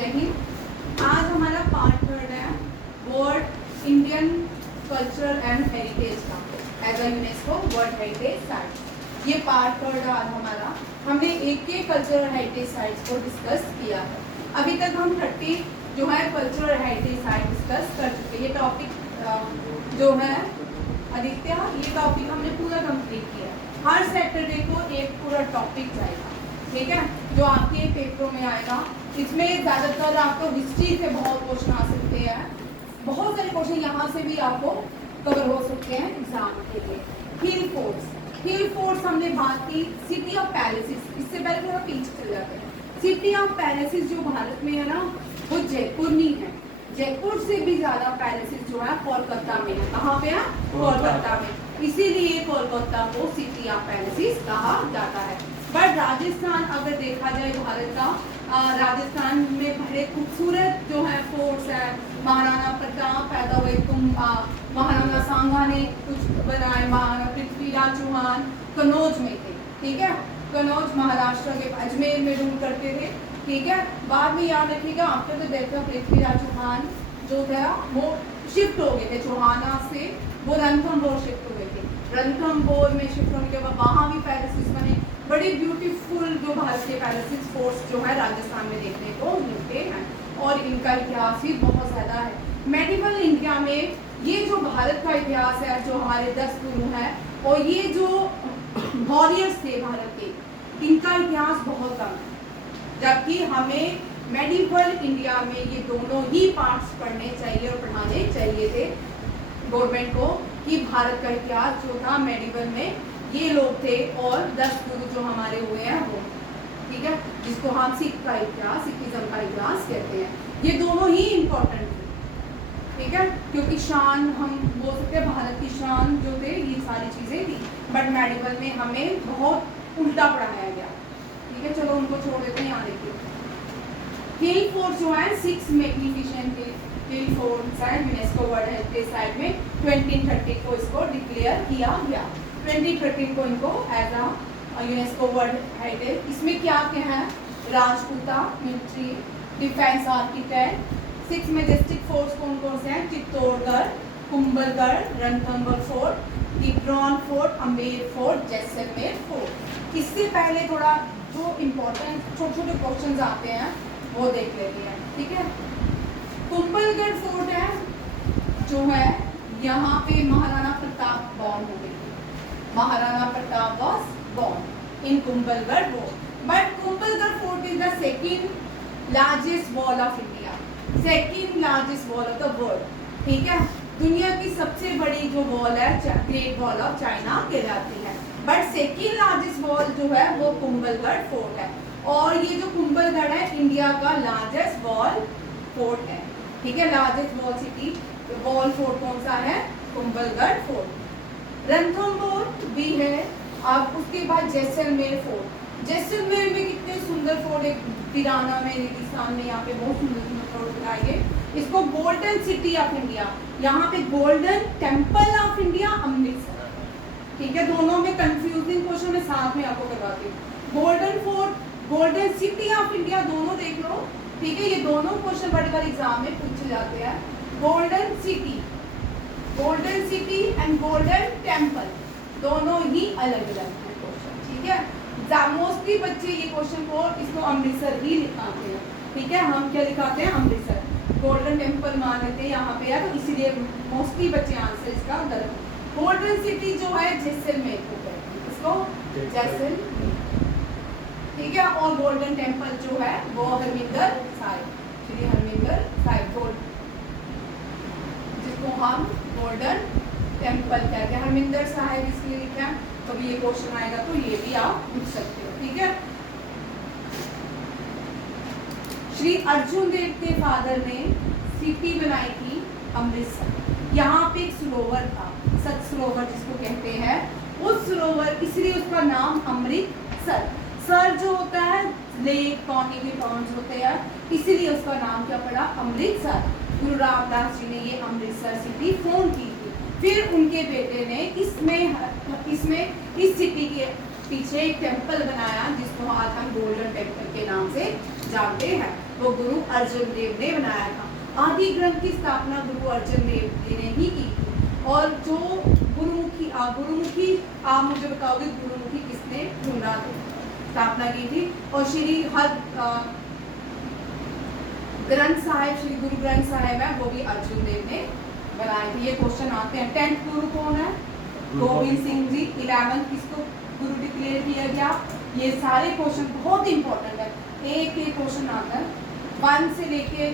जय हिंद। आज हमारा पार्ट 3 है world Indian cultural and heritage का as a UNESCO world heritage site. ये पार्ट 3 आज हमारा, हमने एक कल्चरल हेरिटेज साइट्स को डिस्कस किया है। अभी तक हम 30 जो है कल्चरल हेरिटेज साइट डिस्कस कर चुके हैं। ये टॉपिक जो है आदित्य, ये टॉपिक हमने पूरा कंप्लीट किया। हर सैटरडे को एक पूरा टॉपिक जाएगा, ठीक है, जो आपके पेपरों में आएगा। इसमें ज़्यादातर आपको हिस्ट्री से बहुत क्वेश्चन आ सकते हैं, बहुत सारे क्वेश्चन यहाँ से भी आपको कवर हो सकते हैं एग्जाम के लिए। हिल फोर्ट्स हमने बात की। सिटी ऑफ पैलेसेस, इससे पहले थोड़ा पीछे चल जाते हैं। सिटी ऑफ पैलेसेस जो भारत में है ना, वो जयपुर नहीं है। जयपुर से भी ज्यादा पैलेसेस जो है कोलकाता में है। कहाँ पे है? कोलकाता में। इसीलिए कोलकाता को सिटी ऑफ पैलेसेस कहा जाता है। बट राजस्थान अगर देखा जाए भारत का, राजस्थान में बड़े खूबसूरत जो है फोर्ट्स है। महाराणा प्रताप पैदा हुए, महाराणा सांगा ने कुछ बनाए, महाराणा पृथ्वीराज चौहान कन्नौज में थे, ठीक है। कन्नौज महाराष्ट्र के अजमेर में रूल करते थे, ठीक है। बाद में याद रखिएगा, after the death of Prithviraj Chauhan जो था वो शिफ्ट हो गए थे चौहाना से, वो रणथंभौर शिफ्ट हुए थे। रणथंभौर में शिफ्ट होने के बाद वहाँ भी पैलेसेस बने, बड़ी ब्यूटीफुल जो भारत के पैलेसेस फोर्ट्स जो है राजस्थान में देखने को मिलते हैं। और इनका इतिहास भी बहुत ज़्यादा है। मेडिवल इंडिया में ये जो भारत का इतिहास है, जो हमारे 10 गुरु हैं और ये जो वॉरियर्स थे भारत के, इनका इतिहास बहुत कम है। जबकि हमें मेडिवल इंडिया में ये दोनों ही पार्ट्स पढ़ने चाहिए और पढ़ाने चाहिए थे गवर्नमेंट को, कि भारत का इतिहास जो था मेडिवल में ये लोग थे और 10 गुरु जो हमारे हुए हैं वो, ठीक है, जिसको हम सिख का इतिहास, सिखिज्म का इतिहास कहते हैं। ये दोनों ही इम्पोर्टेंट थे, ठीक है, क्योंकि शान हम बोल सकते हैं भारत की शान जो थे ये सारी चीज़ें थी। बट मेडिवल में हमें बहुत उल्टा पढ़ाया गया, ठीक है। चलो उनको छोड़ देते हैं। यहाँ देखिए हिल फोर्ट जो है 6 मैग्निफिसेंट हिल फोर्ट्स है यूनेस्को वर्ल्ड हेरिटेज साइट में 2013 को इसको डिक्लेयर किया गया। 2013 को इनको as a UNESCO world heritage. इसमें क्या क्या है? Rajputa military, defence architect, 6 majestic forts कौन कौन से हैं? चित्तौड़गढ़, कुंभलगढ़, रणथंभौर फोर्ट, डिब्रॉन fort, Amer fort, Jaisalmer fort. इससे पहले थोड़ा जो इम्पोर्टेंट छोटे छोटे क्वेश्चन आते हैं वो देख लेते हैं, ठीक है। कुंभलगढ़ फोर्ट है जो है, यहाँ पे महाराणा प्रताप बॉर्न हो गए। Maharana Pratap was born in Kumbhalgarh fort, but Kumbhalgarh fort is the second largest wall of India, second largest wall of the world, ठीक है। दुनिया की सबसे बड़ी जो वॉल है ग्रेट वॉल ऑफ चाइना कहलाती है, बट सेकेंड लार्जेस्ट वॉल जो है वो कुंभलगढ़ फोर्ट है। और ये जो कुंभलगढ़ है इंडिया का लार्जेस्ट वॉल फोर्ट है, ठीक है। Largest wall city wall fort कौन सा है? कुंभलगढ़ फोर्ट। रणथंभौर भी है। अब उसके बाद जैसलमेर फोर्ट। जैसलमेर में कितने सुंदर फोर्ट है, पिराना में, रेगिस्तान में, यहाँ पे बहुत सुंदर सुंदर फोर्ट बनाए गए। इसको गोल्डन सिटी ऑफ इंडिया, यहाँ पे golden temple of India Amritsar, ठीक है। दोनों में कंफ्यूजिंग क्वेश्चन मैं साथ में आपको करवाती हूँ। Golden fort, golden city of India, दोनों देख लो, ठीक है। ये दोनों क्वेश्चन बड़े बार एग्जाम में पूछे जाते हैं। Golden city and golden temple दोनों ही अलग अलग हैं क्वेश्चन, ठीक है। मोस्टली बच्चे ये क्वेश्चन को इसको अमृतसर ही लिखाते हैं, ठीक है। हम क्या लिखाते हैं? अमृतसर। गोल्डन टेम्पल मान लेते हैं यहाँ पे है, तो इसीलिए मोस्टली बच्चे आंसर इसका गलत। गोल्डन सिटी जो है जैसलमेर को कहते हैं, इसको जैसलमेर, ठीक है। और गोल्डन टेम्पल जो है वो हरमिंदर साहिब, श्री हरमिंदर साहिब, जिसको हम गोल्डन टेम्पल कहते हैं। हरमिंदर साहिब इसलिए लिखा है, कभी ये क्वेश्चन आएगा तो ये भी आप लिख सकते हो, ठीक है। श्री अर्जुन देव के फादर ने सिटी बनाई थी अमृतसर। यहाँ पे एक सरोवर था, सत सरोवर जिसको कहते हैं, उस सरोवर, इसलिए उसका नाम अमृतसर। सर जो होता है लेक, पानी के पॉन्ड्स होते हैं, इसीलिए उसका नाम क्या पड़ा? अमृतसर। गुरु रामदास जी ने ये अमृतसर सिटी फाउंड की थी। फिर उनके बेटे ने इसमें इस सिटी के पीछे एक टेम्पल बनाया जिसको आज हम गोल्डन टेम्पल के नाम से जानते हैं। वो गुरु अर्जुन देव ने बनाया था। आदि ग्रंथ की स्थापना गुरु अर्जुन देव जी ने ही की थी। और जो गुरुमुखी आप मुझे बताओगे गुरुमुखी किसने ढूंढा थी, स्थापना की थी। और श्री हर ग्रंथ साहिब, श्री गुरु ग्रंथ साहिब है, वो भी अर्जुन देव ने बनाए थे। ये क्वेश्चन आते हैं। 10th गुरु कौन है? गोविंद सिंह जी। 11th किसको गुरु डिक्लेयर किया गया? ये सारे क्वेश्चन बहुत इंपॉर्टेंट है, एक एक क्वेश्चन आता है 1 से लेके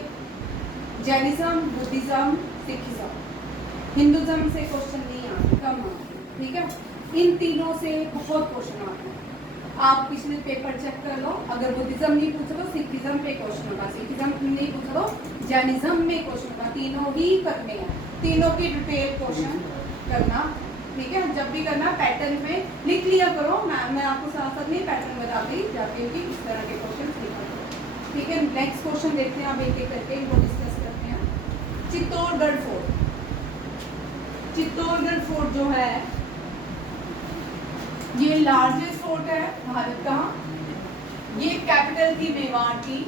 जैनिज्म, बुद्धिज्म, सिखिज्म, हिंदुज्म से क्वेश्चन नहीं आते, कम आते, ठीक है। इन तीनों से बहुत क्वेश्चन आते हैं। आप पिछले पेपर चेक कर लो, अगर बुद्धिज्म नहीं पूछा तो सिखिज्म पे क्वेश्चन होगा, सिखिज्म नहीं पूछा तो जैनिज्म में क्वेश्चन होगा। तीनों ही करने हैं, तीनों की डिटेल क्वेश्चन करना, ठीक है। जब भी करना पैटर्न में लिख लिया करो। मैं आपको साथ साथ नहीं पैटर्न बताती जाती हूँ कि इस तरह के क्वेश्चन लिखा करो, ठीक है। नेक्स्ट क्वेश्चन देखते हैं, आप एक एक करके इनको डिस्कस करते हैं। चित्तौड़गढ़ फोर्ट। चित्तौड़गढ़ फोर्ट जो है ये लार्जेस्ट फोर्ट है भारत का। ये कैपिटल थी मेवाड़ की।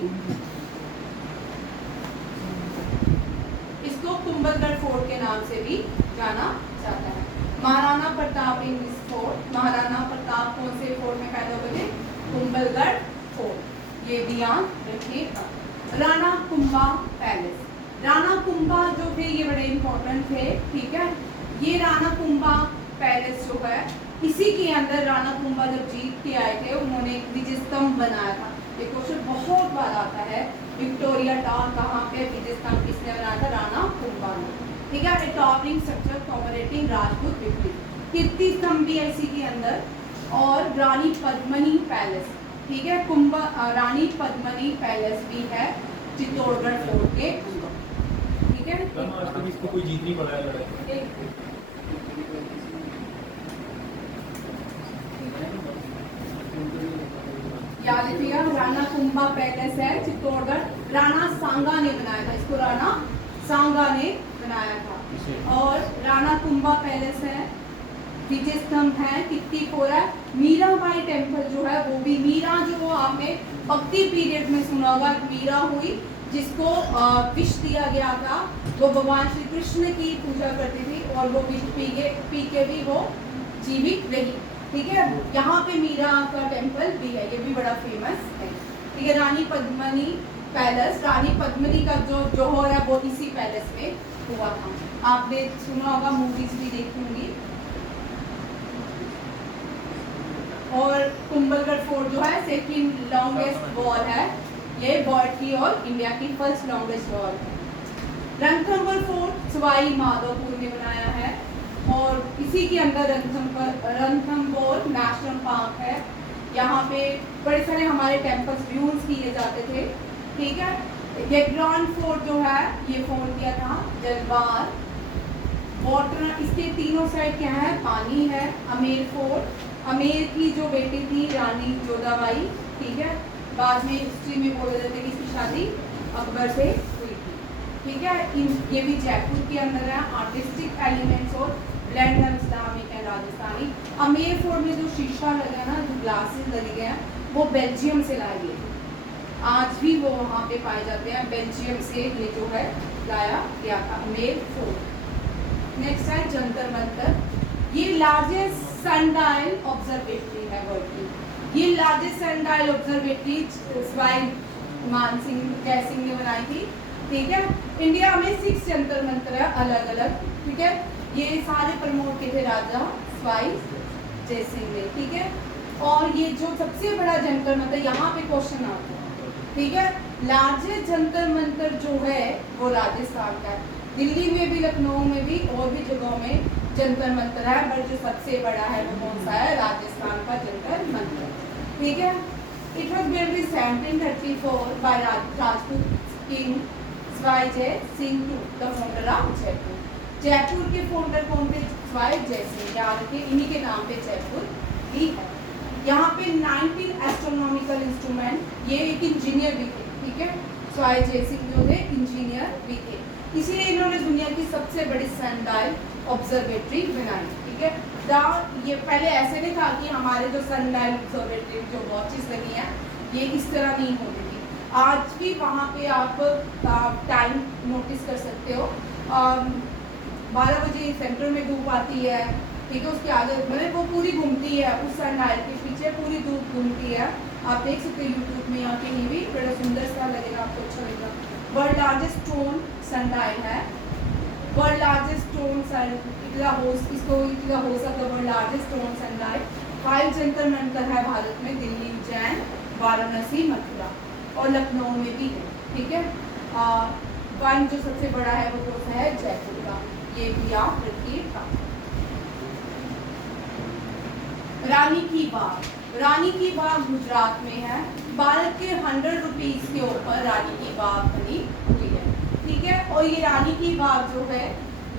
इसको कुंभलगढ़ फोर्ट के नाम से भी जाना जाता है। Maharana Pratap in this fort, Maharana Pratap कौन से फोर्ट में पैदा हुए थे? कुंभलगढ़ फोर्ट, ये भी याद रखिएगा। राणा कुंभा पैलेस, राणा कुंभा जो थे ये बड़े इंपॉर्टेंट थे, ठीक है। ये राणा कुंभा पैलेस जो है, इसी के अंदर राणा कुंभा जब जीत के आए थे उन्होंने एक विजय स्तंभ बनाया था। ये क्वेश्चन बहुत बार आता है। विक्टोरिया टावर कहाँ पे विजय स्तंभ किसने बनाया था? राणा कुंभा ने, ठीक है। ए टॉवरिंग स्ट्रक्चर कॉमरेटिंग राजपूत विक्ट्री, कीर्ति स्तंभ भी है इसी के अंदर। और रानी पद्मनी पैलेस, ठीक है। रानी पद्मनी पैलेस भी है चित्तौड़गढ़ फोर्ट के अंदर, ठीक है। इसको कोई जीत नहीं पाया। याद रखिएगा, राणा कुंभा पैलेस है चित्तौड़गढ़, राणा सांगा ने बनाया था इसको, राणा सांगा ने बनाया था। और राणा कुंभा पैलेस है, विजय स्तंभ है, कीर्ति फोर है। मीराबाई टेम्पल जो है वो भी, मीरा जो आपने भक्ति पीरियड में सुना होगा, मीरा हुई जिसको विष दिया गया था, वो भगवान श्री कृष्ण की पूजा करती थी और वो विष पी के भी वो जीवित रही, ठीक है। यहाँ पे मीरा का टेम्पल भी है, ये भी बड़ा फेमस है, ठीक है। रानी पद्मनी पैलेस, रानी पद्मनी का जो जौहर है वो इसी पैलेस में हुआ था। आपने सुना होगा, मूवीज भी देखी होंगी। और कुंभलगढ़ फोर्ट जो है सेकंड लॉन्गेस्ट वॉल है, ये वर्ल्ड की और इंडिया की फर्स्ट लॉन्गेस्ट वॉल है। रणथंभौर फोर्ट सवाई माधोपुर ने बनाया है और इसी के अंदर रणथंभौर नेशनल पार्क है। यहाँ पे बड़े सारे हमारे टेम्पल्स यूज किए जाते थे, ठीक है। येग्रान फोर्ट जो है ये फोर्ट किया था जलवार वाटर, इसके तीनों साइड क्या है? पानी है। अमेर फोर्ट, अमेर की जो बेटी थी रानी जोधाबाई, ठीक है, बाद में हिस्ट्री में बोला जाता है कि इसकी शादी अकबर से हुई थी, ठीक है। ये भी जयपुर के अंदर है। आर्टिस्टिक एलिमेंट्स और blend of Islamic and Rajasthani. Amer fort में जो शीशा लगा ना, जो ग्लासेस लगे हैं, वो बेल्जियम से लाए गए, आज भी वो वहाँ पे पाए जाते हैं। बेल्जियम से ये जो है लाया गया था अमेर फोर्ट। नेक्स्ट है जंतर मंतर, ये लार्जेस्ट सनडायल ऑब्जर्वेटरी है वर्ल्ड की। ये largest sundial observatory Sawai Mansingh Jaisingh ने बनाई थी, ठीक है। इंडिया में 6 जंतर मंतर है अलग अलग, ठीक है। ये सारे प्रमोट किए थे राजा स्वाई जयसिंह ने, ठीक है। और ये जो सबसे बड़ा जंतर मंतर, यहाँ पे क्वेश्चन आता है, ठीक है। लार्जेस्ट जंतर मंतर जो है वो राजस्थान का है। दिल्ली में भी, लखनऊ में भी और भी जगहों में जंतर मंतर है, पर जो सबसे बड़ा है वो कौन सा है? राजस्थान का जंतर मंतर, ठीक है। It was built in 1734 by Rajput king Sawai Jai Singh two, the founder of Jaipur. Jaipur के फाउंडर कौन थे? स्वाई जय सिंह, याद रखिए, इन्हीं के नाम पे जयपुर भी है। यहाँ पे 19 एस्ट्रोनॉमिकल इंस्ट्रूमेंट, ये एक इंजीनियर भी थे, ठीक है। स्वाई जय सिंह जो थे इंजीनियर भी थे, इसीलिए इन्होंने दुनिया की सबसे बड़ी सनडायल ऑब्जर्वेटरी बनाई, ठीक है। ये पहले ऐसे नहीं था कि हमारे जो सनडायल ऑब्जर्वेटरी जो वॉचेस लगी हैं ये इस तरह नहीं होती थी, आज भी वहाँ पे आप टाइम नोटिस कर सकते हो। 12 बजे सेंटर में धूप आती है, ठीक है, उसके आगे मतलब वो पूरी घूमती है, उस सनलाइट के पीछे पूरी धूप घूमती है। आप देख सकते हो यूट्यूब में या कहीं भी, बड़ा सुंदर सा लगेगा, आपको अच्छा लगेगा। वर्ल्ड लार्जेस्ट स्टोन सनलाइट है, वर्ल्ड लार्जेस्ट स्टोन सन इतना हो, इसको इतना हो सकता है world largest stone sunlight. 5 Jantar Mantar है भारत में, दिल्ली, उज्जैन, वाराणसी, मथुरा और लखनऊ में भी है, ठीक है। वन जो सबसे बड़ा है वो कौन सा है, जयपुर का, ये भी आप रखिएगा। रानी की बाग, रानी की बाग गुजरात में है। भारत के 100 रुपीज के ऊपर रानी की बाग बनी हुई है, ठीक है। और ये रानी की बाग जो है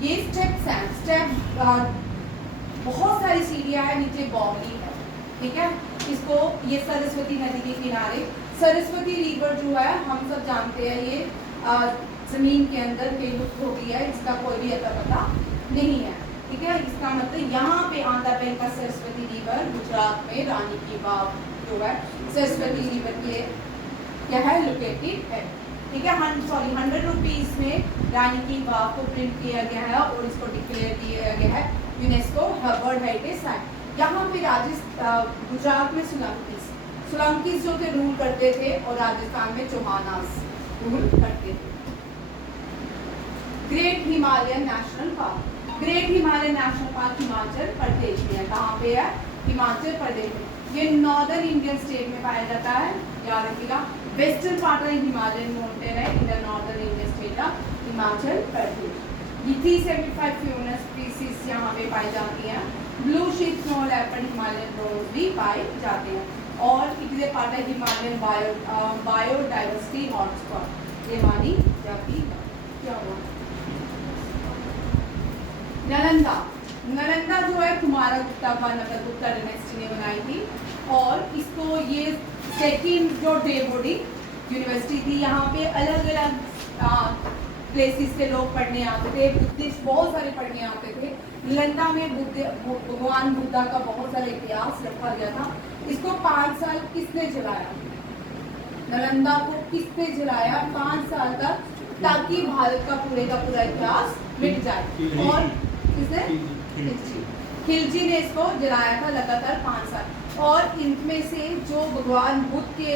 ये स्टेप बहुत सारी सीढ़ियां है, नीचे बावली है, ठीक है। इसको ये सरस्वती नदी के किनारे, सरस्वती रिवर जो है हम सब जानते हैं ये जमीन के अंदर विलुप्त हो गई है, इसका कोई भी अता पता नहीं है, ठीक है। इसका मतलब यहाँ पे आंध्र प्रदेश का सरस्वती रिवर, गुजरात में रानी की बाग जो है सरस्वती रिवर के क्या है लोकेटेड है, ठीक है। 100 रुपीज में रानी की बाग को प्रिंट किया गया है और इसको डिक्लेयर किया गया है यूनेस्को वर्ल्ड हेरिटेज साइट। यहाँ पे गुजरात में सोलंकीज जो थे रूल करते थे और राजस्थान में चौहानास रूल करते थे। Great Himalayan national park, great Himalayan national park Himachal Pradesh में है। कहाँ पे है, हिमाचल प्रदेश में। ये नॉर्दर्न इंडियन स्टेट में पाया जाता है, याद रखिएगा। Western part of Himalayan mountain है in the northern Indian state of Himachal Pradesh. ये 375 फ्यूनस स्पीसीज यहाँ पे पाई जाती हैं। Blue sheep snow leopard Himalayan rose भी पाए जाते हैं और it is a part of Himalayan biodiversity hotspot ये मानी जाती है। क्या हुआ, नालंदा, नालंदा जो है कुमारगुप्ता का नगर गुप्ता डायनेस्टी ने बनाई थी और इसको ये सेकंड जो डे बोर्डिंग यूनिवर्सिटी थी। यहाँ पे अलग अलग प्लेसेस से लोग पढ़ने आते थे, बुद्धिस्ट बहुत सारे पढ़ने आते थे। नालंदा में भगवान बुद्धा का बहुत सारा इतिहास रखा गया था। इसको 5 साल किसने जलाया, नालंदा को किसने जलाया 5 साल तक, ताकि भारत का पूरा इतिहास मिट जाए। और किसने, खिलजी ने इसको जलाया था लगातार 5 साल। और इनमें से जो भगवान बुद्ध के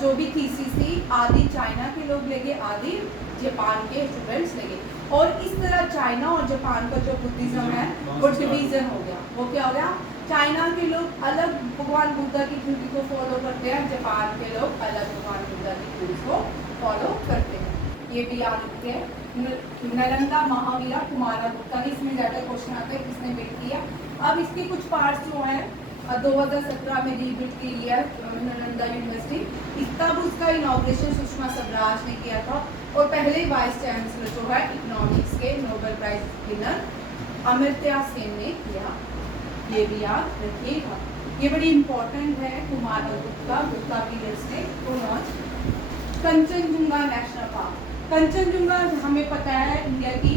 जो भी थीसिस थी, आधी चाइना के लोग लेंगे, आधी जापान के स्टूडेंट्स लेंगे। और इस तरह चाइना और जापान का जो बुद्धिज्म है वो डिवीजन हो गया। वो क्या हो गया, चाइना के लोग अलग भगवान बुद्धा की थ्योरी को फॉलो करते हैं, जापान के लोग अलग भगवान बुद्धा की थ्योरी को फॉलो करते हैं। ये भी याद रखते हैं। नालंदा महावीरा कुमारगुप्ता, इसमें ज़्यादा क्वेश्चन आते हैं किसने बिल्ड किया। अब इसके कुछ पार्ट्स जो हैं 2017 में रीबिल्ड की है नालंदा यूनिवर्सिटी। तब उसका इनॉग्रेशन सुषमा स्वराज ने किया था और पहले वाइस चांसलर जो है इकोनॉमिक्स के Nobel prize winner Amartya Sen ने किया। ये भी याद रखिएगा, ये बड़ी इंपॉर्टेंट है। गुप्ता पीरियड से launch. Kanchenjunga national park, Kanchenjunga हमें पता है दुनिया की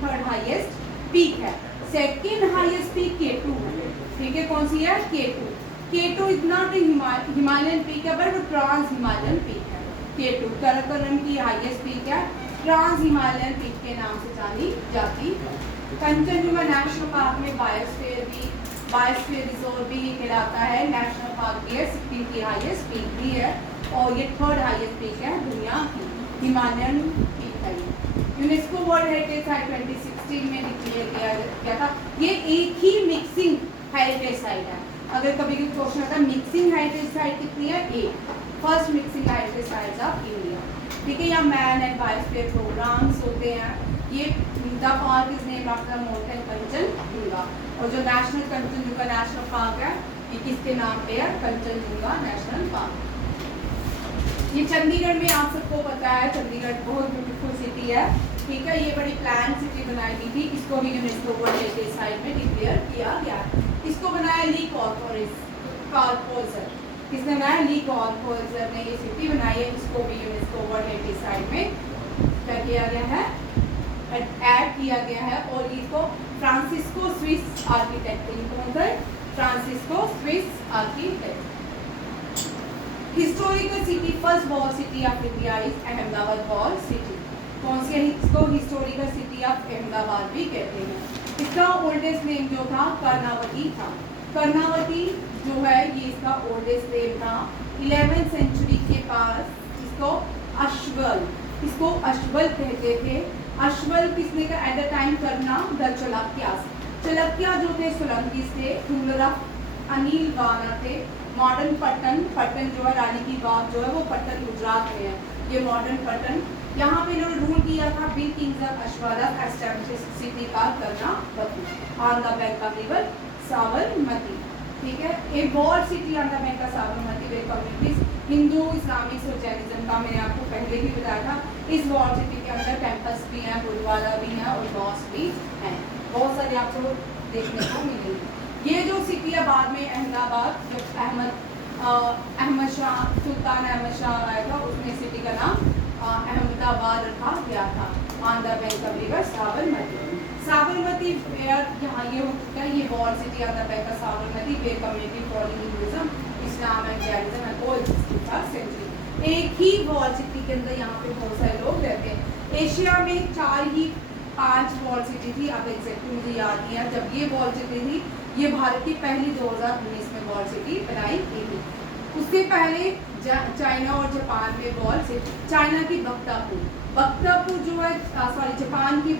थर्ड हाईएस्ट पीक है। सेकेंड हाईएस्ट पीक K2 है, ठीक है। कौन सी है, K2 is not Himalayan peak है बट वो ट्रांस हिमालयन पीक है। K2 काराकोरम की हाईएस्ट पीक है, ट्रांस हिमालयन पीक के नाम से जानी जाती है। कंचनजुंगा नेशनल पार्क में बायोस्फीयर रिजर्व भी कहलाता है। नेशनल पार्क की 16 की हाईएस्ट पीक भी है और ये थर्ड हाईएस्ट पीक है दुनिया की, हिमालयन पीक है। यूनेस्को वर्ल्ड हेरिटेज साइट 2016 में डिक्लेयर किया गया था। ये एक ही मिक्सिंग हेरिटेज साइट है। अगर कभी कोई क्वेश्चन आता है मिक्सिंग हेरिटेज साइट कितनी है, एक first mixing heritage sites of India, ठीक है। यहाँ मैन एंड बायोस्फीयर प्रोग्राम्स होते हैं। ये the park is named after mountain Kanchenjunga और जो नेशनल कंचनजुंगा नेशनल पार्क है ये किसके नाम पे है, कंचनजुंगा नेशनल पार्क। ये चंडीगढ़ में आप सबको पता है, चंडीगढ़ बहुत ब्यूटीफुल सिटी है, ठीक है। ये बड़ी प्लान सिटी बनाई गई थी, इसको भी यूनेस्को वर्ल्ड हेरिटेज साइट में डिक्लेयर किया गया है। इसको बनाया ली कॉर्पोरेटर, किसने बनाया, ली कॉर्पोरेटर ने ये सिटी बनाई है। इसको भी यूनेस्को वर्ल्ड हेरिटेज साइट में क्या किया गया है, ऐड किया गया है। और इसको फ्रांसिस्को स्विस आर्किटेक्ट, कौन सा, Francisco Swiss architect. Historical city, first wall city of India is Ahmedabad wall city. कौन सी है? इसको हिस्टोरिकल सिटी ऑफ अहमदाबाद भी कहते हैं। इसका ओल्डेस्ट नेम जो था कर्णावती था। कर्णावती जो है ये इसका ओल्डेस्ट नेम था। 11th सेंचुरी के पास इसको अश्वल कहते थे। अश्वल किसने का? एट द टाइम करना द चालुक्यास। चालुक्य जो थे सोलंकीज थे, रूलर ऑफ अनिल वाना थे। मॉडर्न पट्टन जो है रानी की बाग जो है वो पट्टन गुजरात में है। ये मॉडर्न पट्टन, यहाँ पे इन्होंने रूल किया था। बिग kings of Ashaval establish city का Karnavati on the bank of river Sabarmati. ठीक है, a wall city on the bank of Sabarmati where communities Hindu, Islamic और जैनिज्म का मैंने आपको पहले भी बताया था। इस वॉल सिटी के अंदर टेम्पल्स भी हैं, गुरुद्वारा भी है और मॉस्क भी हैं। बहुत सारे आपको देखने को मिलेंगे। ये जो सिटी है बाद में अहमदाबाद, जब अहमद शाह, सुल्तान अहमद शाह आया था, उसने सिटी का नाम अहमदाबाद रखा गया था on the bank of river Sabarmati. Sabarmati यहाँ ये हो चुका है, ये wall city on the bank of Sabarmati where community following Hinduism, Islam and Jainism and coexisting for century. एक ही वॉल सिटी के अंदर यहाँ पे बहुत सारे लोग रहते हैं। एशिया में 5 वॉल सिटी थी, अब एग्जैक्टली मुझे याद नहीं है। जब ये वॉल सिटी थी, ये भारत की पहली 2019 में वॉल सिटी बनाई गई थी। उससे पहले चाइना और जापान में वॉल सिटी, चाइना की बख्तापुर जो है, जापान की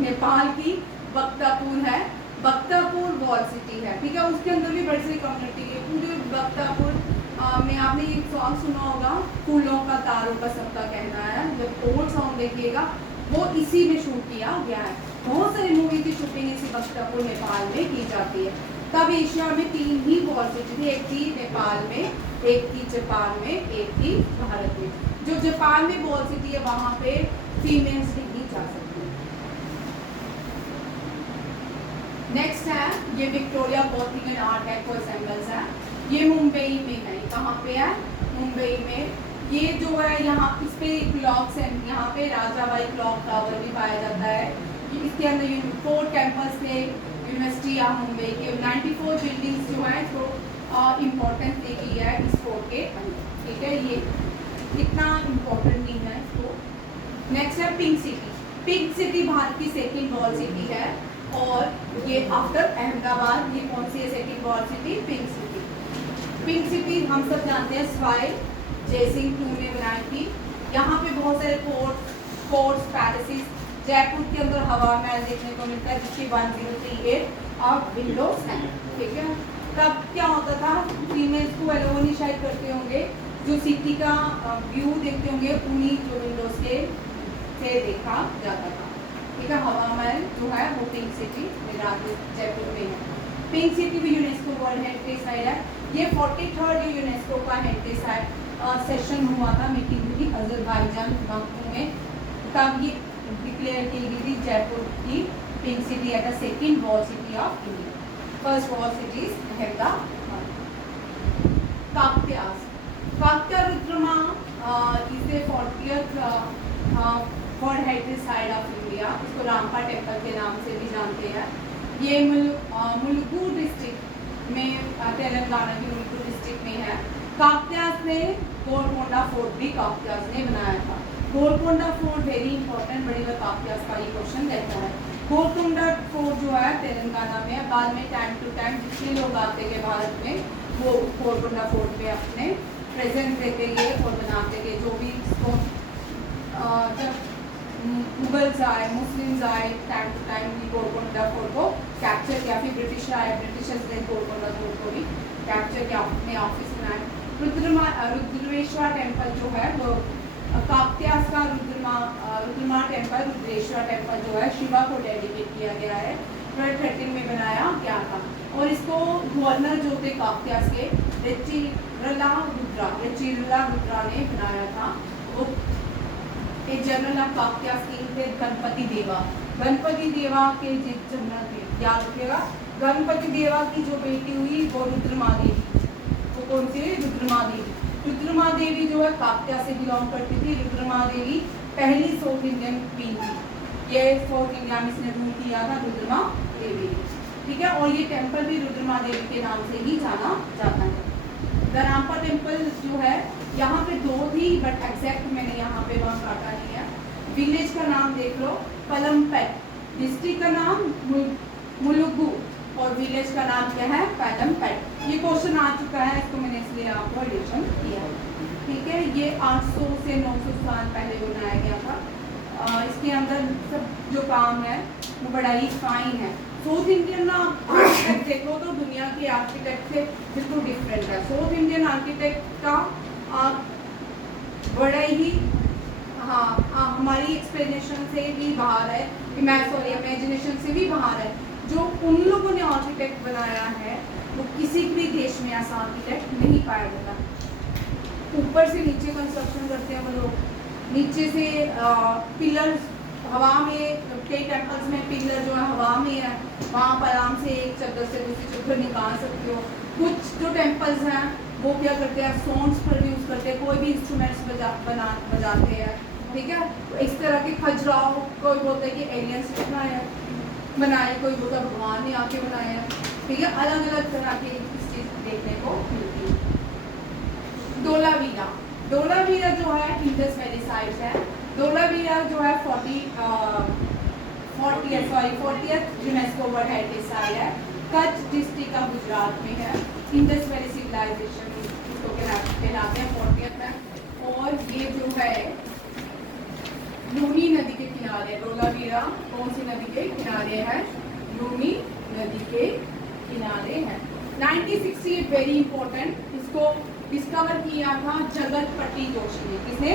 नेपाल की बख्तापुर है। बख्तापुर वॉल सिटी है, ठीक है। उसके अंदर भी बड़ी सारी कम्युनिटी है। पूरे बख्तापुर में आपने एक सॉन्ग सुना होगा, फूलों का तारों का सबका कहना है। जब ओल्ड सॉन्ग देखिएगा वो इसी में शूट किया गया है। बहुत सारी मूवी की शूटिंग इसी बख्तापुर नेपाल में की जाती है। तब एशिया में 3 ही वॉल सिटी थी, एक थी नेपाल में, एक थी जापान में, एक थी भारत में। जो जापान में वॉल सिटी है वहाँ पे फीमेल्स नहीं जा सकती। नेक्स्ट है ये Victoria Gothic and Art Deco ensembles है। ये मुंबई में है। कहाँ पे है? मुंबई में। ये जो है यहाँ इस पे क्लॉक्स हैं, यहाँ पे राजाबाई क्लॉक टावर भी पाया जाता है। इसके अंदर 4 टेम्पल्स थे यूनिवर्सिटी ऑफ मुंबई के। 94 बिल्डिंग्स जो है इसको इम्पोर्टेंस दी गई है इस फोर्ट के अंदर, ठीक है। ये इतना इम्पोर्टेंट नहीं है इसको। नेक्स्ट है pink city. Pink city Bharat की सेकेंड वॉल सिटी है और ये आफ्टर अहमदाबाद। ये कौन सी है second wall city? Pink city. Pink city हम सब जानते हैं सवाई जयसिंह टू ने बनाई थी। यहाँ पे बहुत सारे फोर्ट्स पैलेसेस, जयपुर के अंदर हवा महल देखने को मिलता है जिसकी 1038 ऑफ विंडोज हैं, ठीक है। तब क्या होता था, फीमेल्स को अलो नहीं शायद करते होंगे, जो सिटी का व्यू देखते होंगे उन्हीं जो विंडोज से देखा जाता था, ठीक है। हवा महल जो है वो पिंक सिटी जयपुर में है। पिंक सिटी भी यूनेस्को वर्ल्ड हेरिटेज साइट है। ये 43rd यूनेस्को का हेरिटेज साइट सेशन हुआ था, मीटिंग हुई थी अजरबैजान बाकू में। तब ये डिक्लेयर की गई थी जयपुर की pink city at the second wall city of India. First wall city Ahmedabad. Kakatiya Rudrama is the 40th world heritage site of India. इसको रामपा टेम्पल के नाम से भी जानते हैं। ये मुलुगु डिस्ट्रिक्ट में, तेलंगाना की मुलुगु डिस्ट्रिक्ट में है। काकत्यास ने गोलकोंडा फोर्ट भी काकत्यास ने बनाया था। गोलकोंडा फोर्ट वेरी इंपॉर्टेंट, बड़ी बार काकत्यास का ये क्वेश्चन रहता है। गोलकोंडा फोर्ट जो है तेलंगाना में है। बाद में टाइम टू टाइम जितने लोग आते गए भारत में वो गोलकोंडा फोर्ट में अपने प्रेजेंट देते गए और बनाते गए। जो भी इसको जब मुगल्स आए, मुस्लिम्स आए, time to time Golconda fort को कैप्चर किया। फिर ब्रिटिश आए, ब्रिटिशर्स ने गोलकोंडा फोर्ट को भी कैप्चर किया, अपने ऑफिस बनाए। रुद्रेश्वर टेम्पल जो है वो काकत्यास का रुद्रमा टेम्पल, रुद्रेश्वर टेम्पल जो है शिवा को डेडिकेट किया गया है। 1213 में बनाया गया था और इसको गवर्नर जो थे काकत्यास के रेचिरला रुद्रा ने बनाया था। वो एक जनरल ऑफ काकत्यास किंग थे गणपति देवा के जनरल थे, याद रखिएगा। गणपति देवा की जो बेटी हुई वो रुद्रमा देवी। वो कौन सी? रुद्रमा देवी। रुद्रमा देवी जो है काकत्या से बिलोंग करती थी। रुद्रमा देवी पहली साउथ इंडियन क्वीन थी। ये साउथ इंडिया में इसने रूल किया था, रुद्रमा देवी, ठीक है। और ये टेम्पल भी रुद्रमा देवी के नाम से ही जाना जाता है। दरामपा टेम्पल जो है यहाँ पे 2 थी, बट एग्जैक्ट मैंने यहाँ पे वहाँ काटा नहीं है। विलेज का नाम देख लो पलमपेट, डिस्ट्रिक्ट का नाम मुलुगु और विलेज का नाम क्या है पलमपेट। ये क्वेश्चन आ चुका है, इसको मैंने इसलिए आपको एडिशन किया। ठीक है, ये 800 से 900 साल पहले बनाया गया था। इसके अंदर सब जो काम है वो बड़ा ही फाइन है। साउथ इंडियन ना आर्किटेक्ट देखो तो दुनिया के आर्किटेक्ट से बिल्कुल डिफरेंट है। साउथ इंडियन आर्किटेक्ट का बड़ा ही हमारी एक्सप्लेनेशन से भी बाहर है, इमेजिनेशन से भी बाहर है। जो उन लोगों ने आर्किटेक्ट बनाया है वो किसी भी देश में ऐसा आर्किटेक्ट नहीं पाया जाता। ऊपर से नीचे कंस्ट्रक्शन करते हैं वो लोग, नीचे से पिलर्स हवा में, कई टेम्पल्स में पिलर जो है हवा में है, वहाँ पर आराम से एक चद्दर से दूसरी चद्दर निकाल सकते हो। कुछ जो टेम्पल्स हैं वो क्या करते हैं, सॉन्ग्स पर यूज़ करते हैं, कोई भी इंस्ट्रूमेंट्स बजाते हैं। ठीक है, इस तरह के खजुराहो, कोई बोलते हैं कि एलियंस बनाए, कोई बोलता है भगवान ने आके बनाया है। ठीक है, अलग अलग तरह की इस चीज़ देखने को मिलती है। धोलावीरा जो है इंडस वैली साइड है। धोलावीरा जो है 40th UNESCO world heritage site है। कच्छ डिस्ट्रिक्ट का गुजरात में है। इंडस वैली सिविलाइजेशन इसको कहलाते हैं 40th में। और ये जो है लूनी नदी के किनारे, धोलावीरा कौन सी नदी के किनारे है, लूनी नदी के किनारे है। 1968 वेरी इंपॉर्टेंट, इसको डिस्कवर किया था जगतपति जोशी ने। किसने?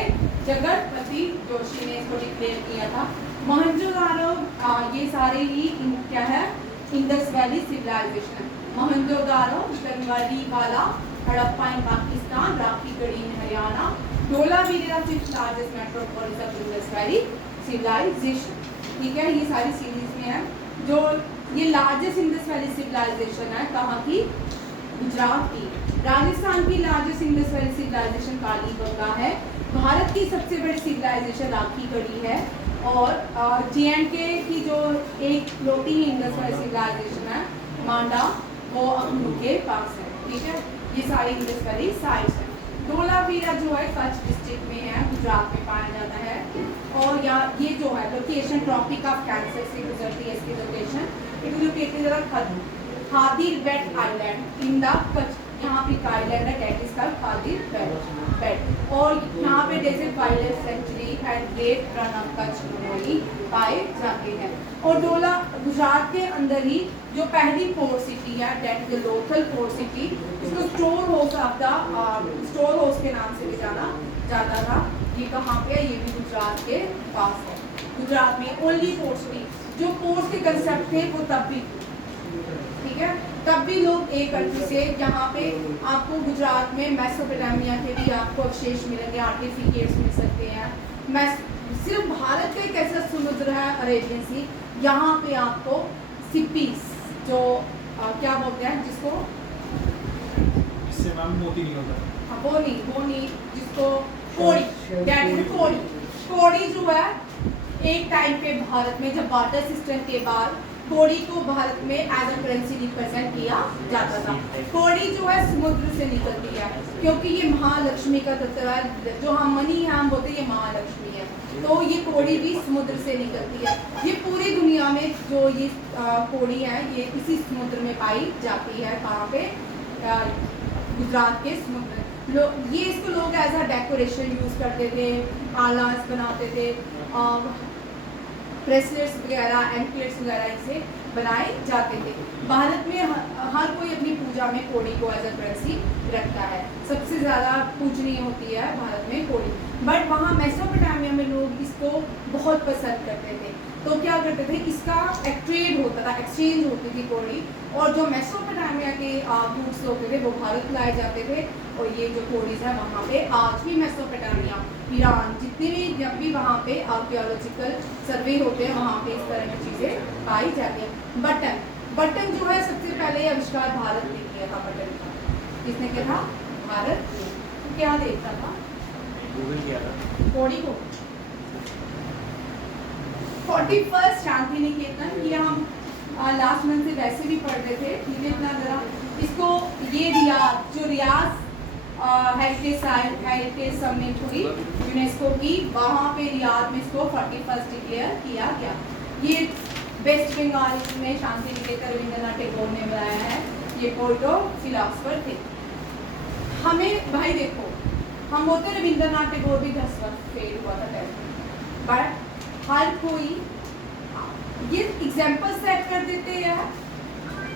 जगतपति जोशी ने इसको डिक्लेयर किया था। मोहनजोदारो ये सारे ही क्या है, इंडस वैली सिविलाइजेशन। मोहनजोदारो, गढ़वाला, Harappa in Pakistan, Rakhigarhi in Haryana, Dholavira fifth largest metropolis of Indus valley civilisation. ठीक है, ये सारी सीरीज में है। जो ये लार्जेस्ट इंडस वैली सिविलाइजेशन है कहाँ की? गुजरात की। राजस्थान की largest Indus valley civilisation Kalibangan है। भारत की सबसे बड़ी सिविलाइजेशन राखीगढ़ी है। और J&K की जो एक फ्लोटिंग इंडस वैली सिविलाइजेशन है मांडा, वो अखनूर के पास है। ठीक है, ये सारी इंडस वैली साइट्स हैं। धोलावीरा जो है कच्छ डिस्ट्रिक्ट में है, गुजरात में पाया जाता है। और यहाँ ये जो है लोकेशन ट्रॉपिक ऑफ कैंसर से गुजरती है इसकी location. It is located Khadir Bet island in the Kutch. यहाँ पे एक आइलैंड है, that is called Khadir Bet. और यहाँ पे desert wild sanctuary and great Rann of Kutch memory पाए जाते हैं। और गुजरात के अंदर ही जो पहली पोर्ट सिटी है, that is Lothal port city, इसको स्टोर हाउस के नाम से भी जाना जाता था। ये कहाँ पे है? ये भी गुजरात के पास है। गुजरात में ओनली पोर्ट सिटी। जो पोर्ट के कंसेप्ट थे वो तब भी, ठीक है, तब भी लोग एक कंट्री से, यहाँ पे आपको गुजरात में मेसोपोटामिया के भी आपको अवशेष मिलेंगे, आर्टिफिकेट्स मिल सकते हैं। सिर्फ भारत का एक ऐसा समुद्र है अरेबियन सी, यहाँ पे आपको सिपीस जो क्या बोलते हैं जिसको, इससे नाम मोती नहीं होता। वो नहीं जिसको कोड़ी जो है, एक टाइम पे भारत में जब वाटर सिस्टम के बाद कोड़ी को भारत में एज अ करेंसी रिप्रेजेंट किया जाता था। कोड़ी जो है समुद्र से निकलती है, क्योंकि ये महालक्ष्मी का तत्व है। जो हम मनी है हम बोलते हैं ये महालक्ष्मी है, तो ये कोड़ी भी समुद्र से निकलती है। ये पूरी दुनिया में जो ये कोड़ी है ये इसी समुद्र में पाई जाती है। कहाँ पे? गुजरात के समुद्र। ये इसको लोग एज अ डेकोरेशन यूज़ करते थे, आलास बनाते थे, ब्रेसलेट्स वगैरह, एंकलेट्स वगैरह इसे बनाए जाते थे। भारत में हर कोई अपनी पूजा में कोड़ी को एज अ करेंसी रखता है। सबसे ज़्यादा पूजनीय होती है भारत में कोड़ी। बट वहाँ मेसोपोटामिया में लोग इसको बहुत पसंद करते थे, तो क्या करते थे, इसका ट्रेड होता था, एक्सचेंज होती थी कोड़ी। और जो मेसोपोटामिया के गुड्स होते थे वो भारत लाए जाते थे। और ये जो कोड़ीज है वहाँ पे आज भी मेसोपोटामिया, ईरान, जितने भी जब भी वहाँ पे आर्कियोलॉजिकल सर्वे होते हैं वहाँ पे इस तरह की चीज़ें पाई जाती हैं। बटन जो है सबसे पहले आविष्कार भारत ने किया था। बटन का किसने किया था? भारत। तो क्या देखता था? गूगल किया था कोड़ी को। 41st शांति निकेतन, ये हम लास्ट मंथ से वैसे भी पढ़ रहे थे। ठीक है, इतना जरा इसको, ये रियाज हेरिटेज समिट हुई यूनेस्को की, वहाँ पे रियाद में इसको 41st डिक्लेयर किया गया। ये वेस्ट बंगाल में शांति निकेतन रविंद्रनाथ टैगोर ने बनाया है, ये पोएट और फिलोसफर थे। हमें भाई देखो, हम बोलते रविंद्रनाथ टैगोर भी 10 वर्ष फेल हुआ था टेस्ट, बट हर कोई ये एग्जाम्पल सेट कर देते हैं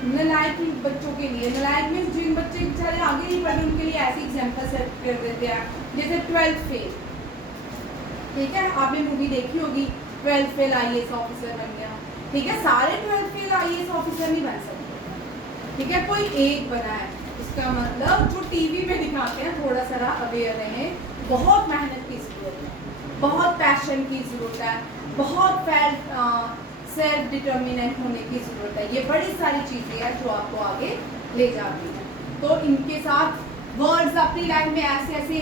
नलायक बच्चों के लिए। नलायक में जिन बच्चे बेचारे आगे नहीं पढ़े उनके लिए ऐसी एग्जाम्पल सेट कर देते हैं, जैसे 12th फेल, ठीक है, आपने मूवी देखी होगी 12th फेल IAS ऑफिसर बन गया, ठीक है। सारे 12th फेल IAS ऑफिसर नहीं बन सकते, ठीक है, कोई एक बना है। इसका मतलब जो टीवी में दिखाते हैं थोड़ा सा अवेयर रहें, बहुत मेहनत की जरूरत है, बहुत पैशन की जरूरत है, बहुत सेल्फ डिटर्मिनेंट होने की जरूरत है। ये बड़ी सारी चीजें हैं जो आपको आगे ले जाती हैं। तो इनके साथ वर्ड्स अपनी लाइफ में ऐसे ऐसे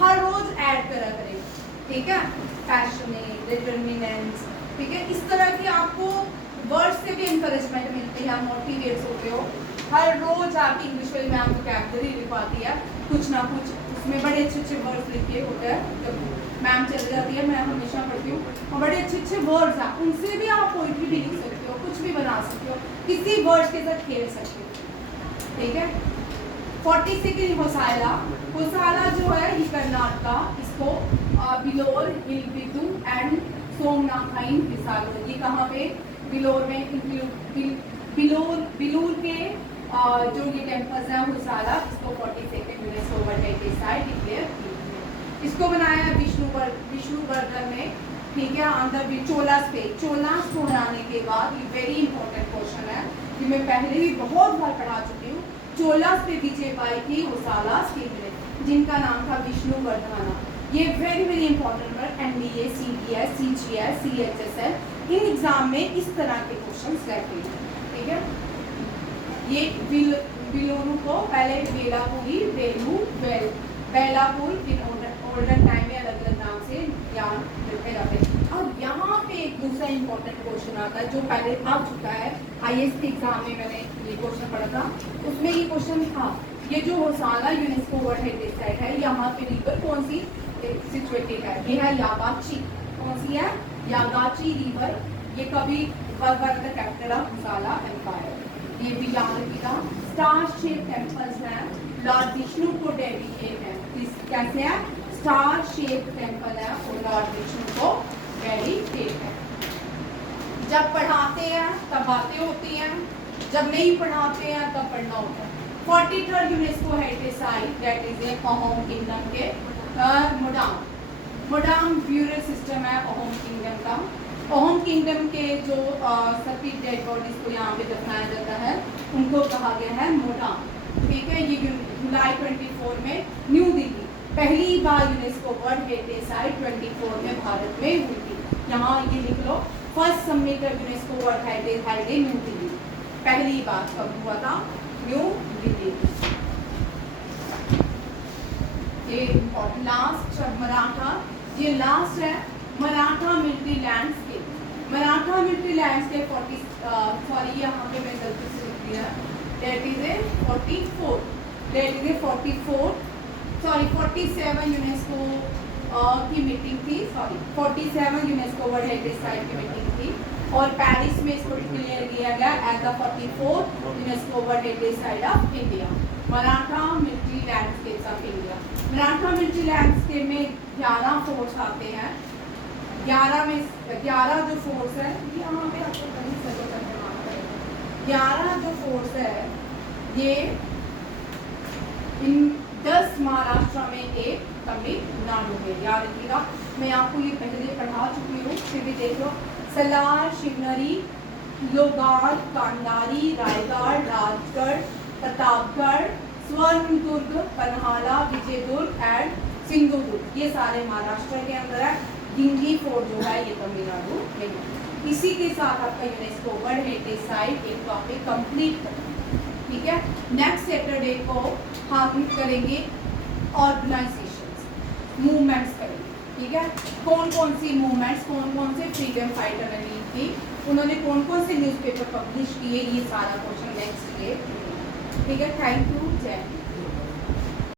हर रोज ऐड करा करें, ठीक है, पैशनेट, डिटर्मिनेंट, ठीक है, इस तरह की आपको वर्ड्स से भी इंकरेजमेंट मिलती है, मोटिवेट होते हो। हर रोज आपकी इंग्लिश वाली मैम वोकैबुलरी लिखवाती है कुछ ना कुछ, उसमें बड़े अच्छे अच्छे वर्ड्स लिखे होते हैं। जब मैम चल जाती है, मैं हमेशा पढ़ती हूँ, और बड़े अच्छे अच्छे वर्ड्स हैं, उनसे भी आप पोइट्री भी लिख सकते हो, कुछ भी बना सकते हो, किसी वर्ड्स के साथ खेल सकते हो, ठीक है। 42 होसाला जो है ये कर्नाटका, इसको बिलोर, हिलबिदु एंड सोमनाखाइन विसालो, ये कहाँ पे बिलोर में बिलोर के जो ये टेम्पल्स हैं होसाला, इसको 42nd UNESCO world heritage site declare की है। इसको बनाया विष्णुवर्धन ने, ठीक है, अंदर भी चोलास को हराने के बाद, ये वेरी इंपॉर्टेंट क्वेश्चन है, कि मैं पहले भी बहुत बार पढ़ा चुकी हूँ। चोलास पे विजय पाई थी होसाला ने, जिनका नाम था विष्णुवर्धन। ये very very important word, NDA, CDS, CGS, CHSL, in exam में इस तरह के क्वेश्चन रहते हैं, ठीक है। ये बिलोरू को पहले Belapuri, Belapur in olden time में अलग अलग नाम से याद रखे जाते हैं। अब यहाँ पे एक दूसरा इंपॉर्टेंट क्वेश्चन आता है जो पहले आ चुका है IAS के एग्जाम में, मैंने ये क्वेश्चन पढ़ा था, उसमें ये क्वेश्चन था, ये जो होसाला यूनेस्को वर्ल्ड हेरिटेज साइट है, यहाँ पे रिवर कौन सी सिचुएटेड है? ये है यागाची। कौन सी है? यागाची रिवर। ये कभी द कैपिटल ऑफ होसाला एम्पायर। ये भी याद रखिएगा। स्टार शेप टेम्पल्स हैं, लॉर्ड विष्णु को डेडिकेट है। कैसे है? स्टार शेप टेम्पल है और लॉर्ड विष्णु को डेडिकेट है। जब पढ़ाते हैं तब बातें होती हैं, जब नहीं पढ़ाते हैं तब पढ़ना होता है। 43rd UNESCO heritage site that is A Ahom kingdom के मोडाम ब्यूरल सिस्टम है अहोम किंगडम का। अहोम किंगडम के जो सभी डेड बॉडीज को यहाँ पे दफनाया जाता है उनको कहा गया है मोडाम, ठीक है। ये जुलाई 24 में न्यू दिल्ली पहली बार यूनेस्को वर्ल्ड हेरिटेज साइट 24 में भारत में हुई थी। यहाँ ये लिख लो, first summit of UNESCO world heritage New Delhi. पहली बार कब हुआ था? न्यू दिल्ली। ये लास्ट मराठा, ये लास्ट है Maratha military landscape. Maratha military landscape 40 यहाँ पे मैं गलती से लिख दिया, that is a 44, that is a 47 UNESCO की मीटिंग थी, 47 यूनेस्को वर्ल्ड हेरिटेज साइट की मीटिंग थी और पेरिस में इसको डिक्लेयर किया गया as the 44th UNESCO world heritage site of India. Maratha military landscape of India. Maratha military landscape में 11 फोर्स आते हैं। 11 जो फोर्स है, यहाँ पे आपको कहीं से 11 जो फोर्स है ये इन 10 महाराष्ट्र में, एक तमिलनाडु में। याद रखिएगा, मैं आपको ये पहले पढ़ा चुकी हूँ, फिर भी देख लो। सलार, शिवनरी, लोगार, कांडारी, रायगढ़, राजगढ़, प्रतापगढ़, स्वर्णदुर्ग, पन्हाला, विजयदुर्ग एंड सिंधुदुर्ग, ये सारे महाराष्ट्र के अंदर है। गिंगी फोर्ट जो है ये तमिलनाडु में है। इसी के साथ आपका यूनेस्को वर्ल्ड हेरिटेज साइट एक टॉपिक कंप्लीट करेंगे, ठीक है। नेक्स्ट सैटरडे को हम करेंगे ऑर्गेनाइजेशंस, मूवमेंट्स करेंगे, ठीक है। कौन कौन सी मूवमेंट्स, कौन कौन से फ्रीडम फाइटर ने की, उन्होंने कौन कौन से न्यूज़पेपर पब्लिश किए, ये सारा क्वेश्चन नेक्स्ट डे, ठीक है। थैंक यू, जय हिंद।